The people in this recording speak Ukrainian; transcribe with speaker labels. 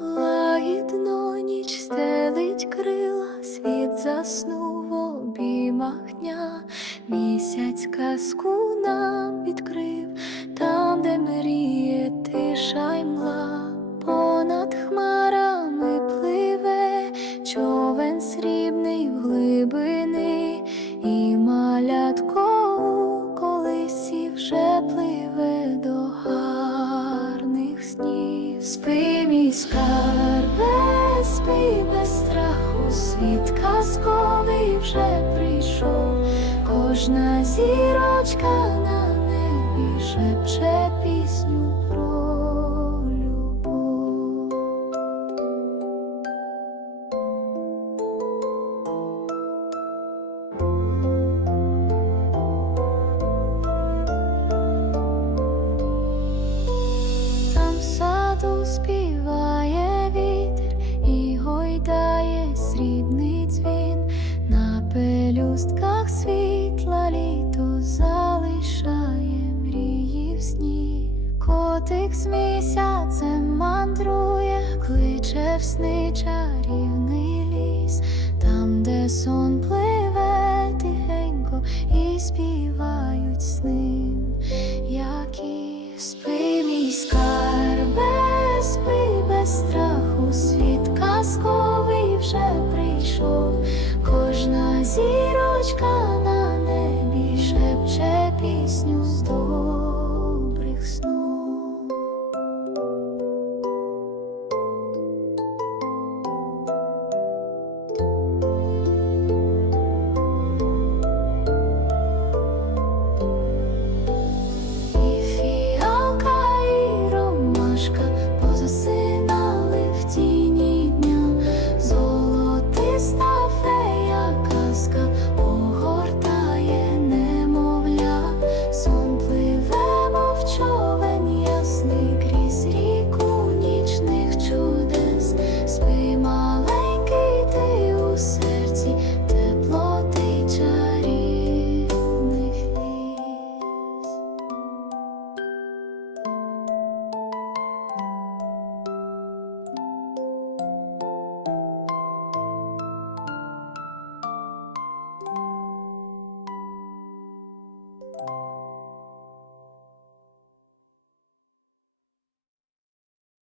Speaker 1: Лагідно ніч стелить крила, світ заснув в обіймах дня, місяць казку нам Спи, мій скарбе, спи без страху, світ казковий вже прийшов, кожна зірочка на небі шепче в співає вітер і гойдає срібний дзвін, на пелюстках світла літо залишає мрії в сні. Котик з місяцем мандрує, кличе в сни чарівний ліс, там, де сон пливе тихенько і співають як Ласковий вже прийшов, кожна зірочка. う。